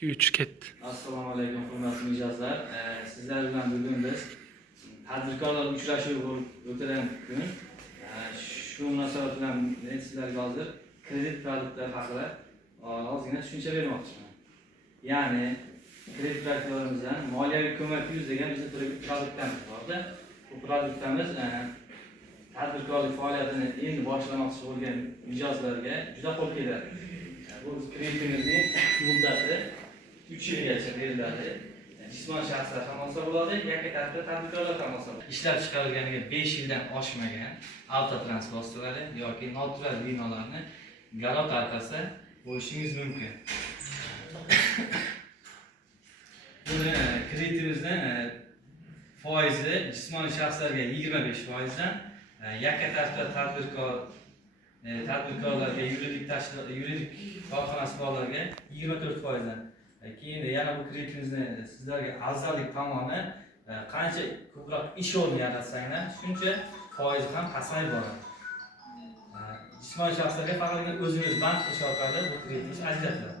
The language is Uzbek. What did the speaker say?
3 ketdi. Assalomu alaykum hurmatli mijozlar. Sizlar bilan bugun biz tadbirkorlar uchrashuvi bo'lib o'tgan kun. Shu munosabat bilan men sizlarga hozir kredit produktlar haqida ozgina tushuncha bermoqchiman. Ya'ni kredit produktlarimizdan moliyaviy ko'mak yuz degan bizning bir produktimiz bor-da. Bu produktimiz tadbirkorlik faoliyatini endi boshlamoqchi bo'lgan mijozlarga juda qo'l keladi. Bu kreditimizning muddati 3 yilgacha beriladi. Jismoniy shaxslar ham olsa bo'ladi, yoki tadbirkorlar ham olsa bo'ladi. Ishlab chiqarilganiga 5 yildan oshmagan avtotransport vositalari yoki noturar binolarni garov tarqasa bo'lishingiz mumkin. Buni kreditimizdan foizi jismoniy shaxslarga 25% dan, yakka tarafda tadbirkorlarga, yuridik korxonasi borlarga 24% dan. Keyin yana bu kreditimizni sizlarga afzallik tomoni qancha ko'proq ish o'rni yaratsanglar, shuncha foiz ham pasayib boradi. Jismoniy shaxslarga faqat o'zingiz bank ish orqali bu kreditni ajratiladi.